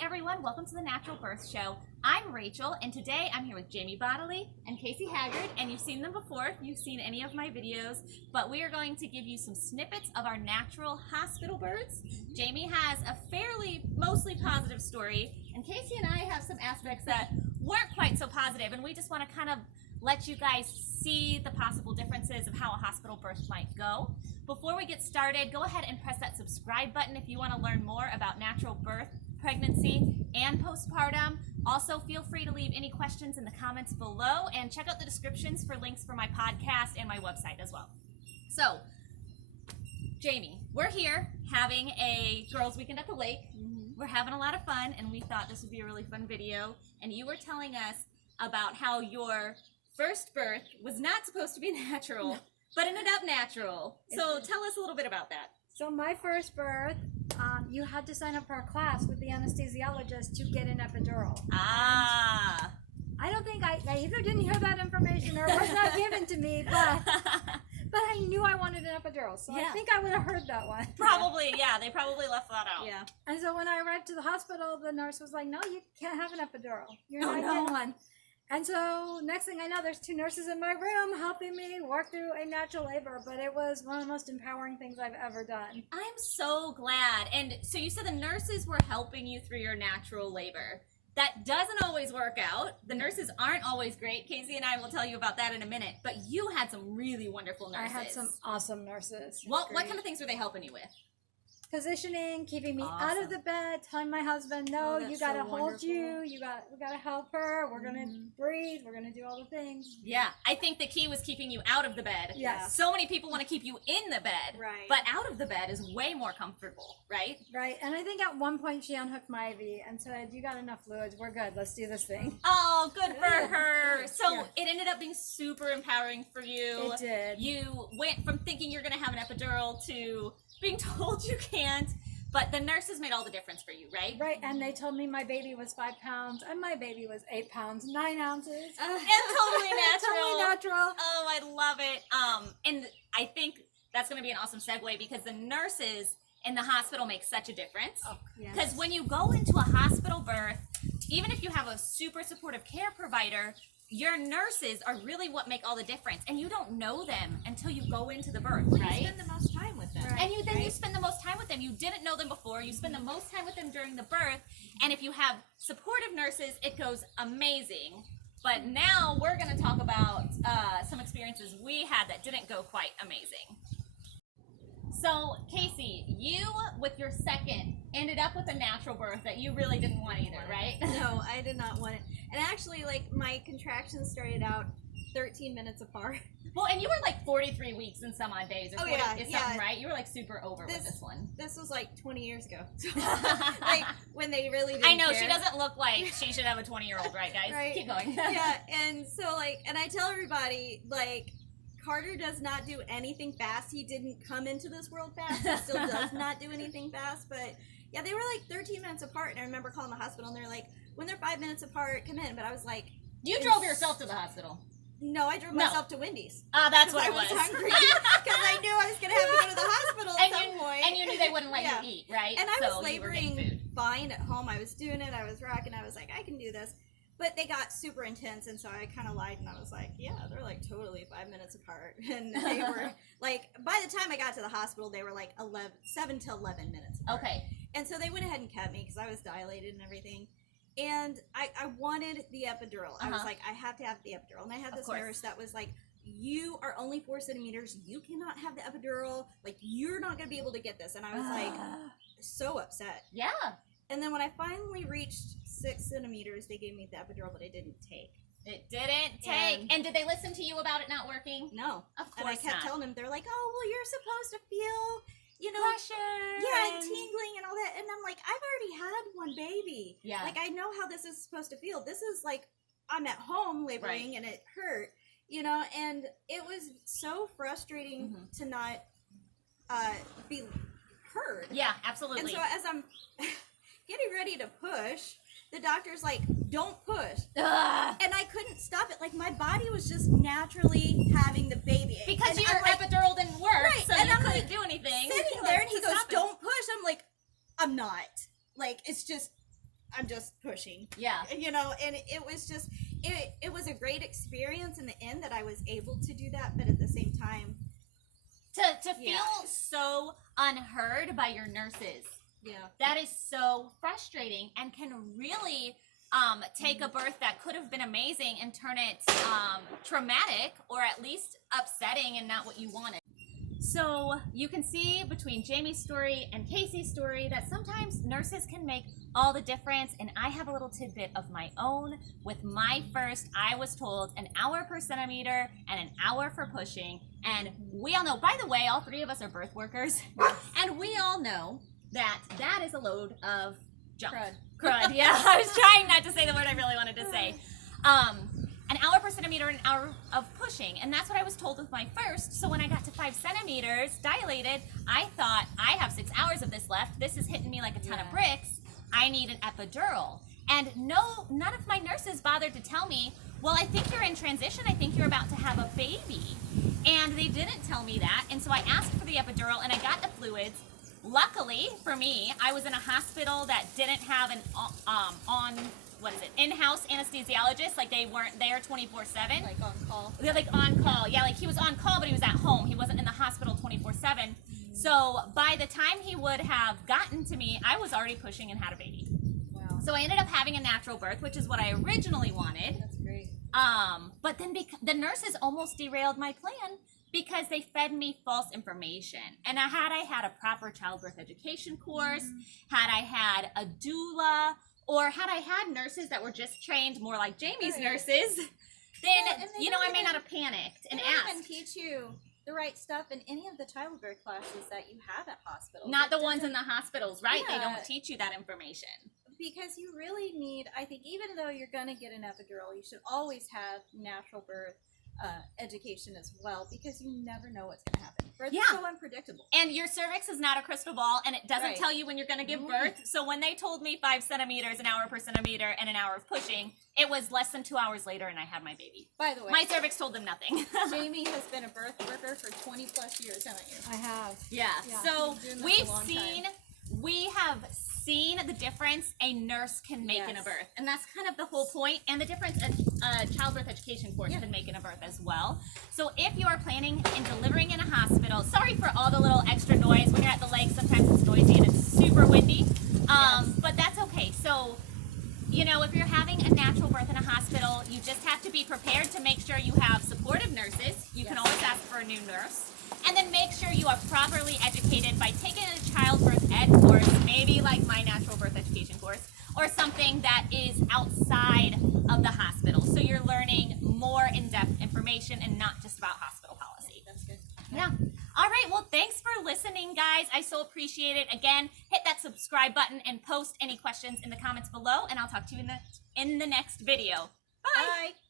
everyone, welcome to the Natural Birth Show. I'm Rachel, and today I'm here with Jamie Bodily and Casey Haggard, and you've seen them before if you've seen any of my videos, but we are going to give you some snippets of our natural hospital births. Jamie has a mostly positive story, and Casey and I have some aspects that weren't quite so positive, and we just want to kind of let you guys see the possible differences of how a hospital birth might go. Before we get started, go ahead and press that subscribe button if you want to learn more about natural birth, pregnancy, and postpartum. Also, feel free to leave any questions in the comments below and check out the descriptions for links for my podcast and my website as well. So, Jamie, we're here having a girls' weekend at the lake. We're having a lot of fun, and we thought this would be a really fun video. And you were telling us about how your first birth was not supposed to be natural, but ended up natural. So tell us a little bit about that. So my first birth, you had to sign up for a class with the anesthesiologist to get an epidural. Ah. I don't think I either didn't hear that information or it was not given to me, but I knew I wanted an epidural, so I think I would have heard that one. Probably, yeah. They probably left that out. Yeah. And so when I arrived to the hospital, the nurse was like, "No, you can't have an epidural. You're not getting one." And so next thing I know, there's two nurses in my room helping me work through a natural labor, but it was one of the most empowering things I've ever done. I'm so glad. And so you said the nurses were helping you through your natural labor. That doesn't always work out. The nurses aren't always great. Casey and I will tell you about that in a minute. But you had some really wonderful nurses. I had some awesome nurses. What kind of things were they helping you with? Positioning, keeping me out of the bed, telling my husband, "No, you gotta hold you. We gotta help her. We're gonna breathe. We're gonna do all the things." Yeah, I think the key was keeping you out of the bed. Yes. So many people want to keep you in the bed, right? But out of the bed is way more comfortable, right? Right. And I think at one point she unhooked my IV and said, "You got enough fluids. We're good. Let's do this thing." Oh, good for her. So it ended up being super empowering for you. It did. You went from thinking you're gonna have an epidural to being told you can't, but the nurses made all the difference for you, right? Right, and they told me my baby was 5 pounds, and my baby was 8 pounds, 9 ounces. And totally natural. Totally natural. Oh, I love it. And I think that's going to be an awesome segue because the nurses in the hospital make such a difference. Because when you go into a hospital birth, even if you have a super supportive care provider, your nurses are really what make all the difference, and you don't know them until you go into the birth, right? You spend the most time with them. Right. And you spend the most time with them. You didn't know them before. You spend the most time with them during the birth, and if you have supportive nurses, it goes amazing. But now we're going to talk about some experiences we had that didn't go quite amazing. So, Casey, you, with your second, ended up with a natural birth that you really didn't want either, right? No, I did not want it. And actually, like, my contractions started out 13 minutes apart. Well, and you were like 43 weeks and some odd days, or 40, something, right? You were like super over with this one. This was like 20 years ago. So, like, when they really didn't I know, care. she doesn't look like she should have a 20-year-old, right, guys? Right. Keep going. Yeah, and so, like, and I tell everybody, like, Carter does not do anything fast. He didn't come into this world fast. He still does not do anything fast. But yeah, they were like 13 minutes apart. And I remember calling the hospital and they're like, when they're 5 minutes apart, come in. But I was like, you drove yourself to the hospital. No, I drove myself to Wendy's. That's what it was. I was hungry because I knew I was going to have to go to the hospital at some point. And you knew they wouldn't let you eat, right? And I was laboring fine at home. I was doing it. I was rocking. I was like, I can do this. But they got super intense, and so I kind of lied, and I was like, yeah, they're like totally 5 minutes apart. And they were like, by the time I got to the hospital, they were like 7 to 11 minutes apart. Okay. And so they went ahead and kept me because I was dilated and everything. And I wanted the epidural. I was like, I have to have the epidural. And I had this nurse that was like, you are only 4 centimeters. You cannot have the epidural. Like, you're not going to be able to get this. And I was like, so upset. Yeah. And then when I finally reached 6 centimeters, they gave me the epidural, but it didn't take. It didn't take. And did they listen to you about it not working? No. Of course not. And I kept telling them, they're like, oh, well, you're supposed to feel, you know, pressure. Yeah, and tingling and all that. And I'm like, I've already had one baby. Yeah. Like, I know how this is supposed to feel. This is like, I'm at home laboring and it hurt, you know, and it was so frustrating to not be heard. Yeah, absolutely. And so as I'm getting ready to push, the doctor's like, don't push. And I couldn't stop it. Like, my body was just naturally having the baby. Because and your epidural didn't work, so you couldn't do anything. Sitting there, and he goes, don't push. I'm like, I'm not. Like, it's just, I'm just pushing. Yeah. You know, and it was just, it was a great experience in the end that I was able to do that, but at the same time, to feel so unheard by your nurses. Yeah. That is so frustrating and can really take a birth that could have been amazing and turn it traumatic or at least upsetting and not what you wanted. So you can see between Jamie's story and Casey's story that sometimes nurses can make all the difference, and I have a little tidbit of my own. With my first, I was told an hour per centimeter and an hour for pushing, and we all know, by the way, all three of us are birth workers, and we all know that that is a load of junk. Crud, yeah. I was trying not to say the word I really wanted to say. An hour per centimeter, an hour of pushing, and that's what I was told with my first. So when I got to 5 centimeters dilated, I thought, I have 6 hours of this left. This is hitting me like a ton of bricks. I need an epidural. And none of my nurses bothered to tell me, well, I think you're in transition. I think you're about to have a baby. And they didn't tell me that. And so I asked for the epidural and I got the fluids. Luckily for me, I was in a hospital that didn't have an in-house anesthesiologist. Like they weren't there 24/7. Like on call. They're like on call. Yeah, like he was on call, but he was at home. He wasn't in the hospital 24/7. So by the time he would have gotten to me, I was already pushing and had a baby. Wow. So I ended up having a natural birth, which is what I originally wanted. That's great. But then the nurses almost derailed my plan because they fed me false information. And had I had a proper childbirth education course, had I had a doula, or had I had nurses that were just trained more like Jamie's nurses, then, I may not have panicked and asked. They don't even teach you the right stuff in any of the childbirth classes that you have at hospitals. Not the ones in the hospitals, right? Yeah. They don't teach you that information. Because you really need, I think, even though you're going to get an epidural, you should always have natural birth education as well, because you never know what's going to happen. Birth is so unpredictable. And your cervix is not a crystal ball, and it doesn't tell you when you're going to give birth. So when they told me 5 centimeters, an hour per centimeter, and an hour of pushing, it was less than 2 hours later, and I had my baby. By the way, my cervix told them nothing. Jamie has been a birth worker for 20 plus years, haven't you? I have. Yeah. So we have seen the difference a nurse can make in a birth, and that's kind of the whole point, and the difference a childbirth education course can make in a birth as well. So if you are planning in delivering in a hospital, sorry for all the little extra noise. When you're at the lake, sometimes it's noisy and it's super windy, but that's okay. So if you're having a natural birth in a hospital, you just have to be prepared to make sure you have supportive nurses. You can always ask for a new nurse. And then make sure you are properly educated by taking a childbirth ed course, maybe like my natural birth education course, or something that is outside of the hospital. So you're learning more in-depth information and not just about hospital policy. That's good. Yeah. All right. Well, thanks for listening, guys. I so appreciate it. Again, hit that subscribe button and post any questions in the comments below, and I'll talk to you in the next video. Bye. Bye.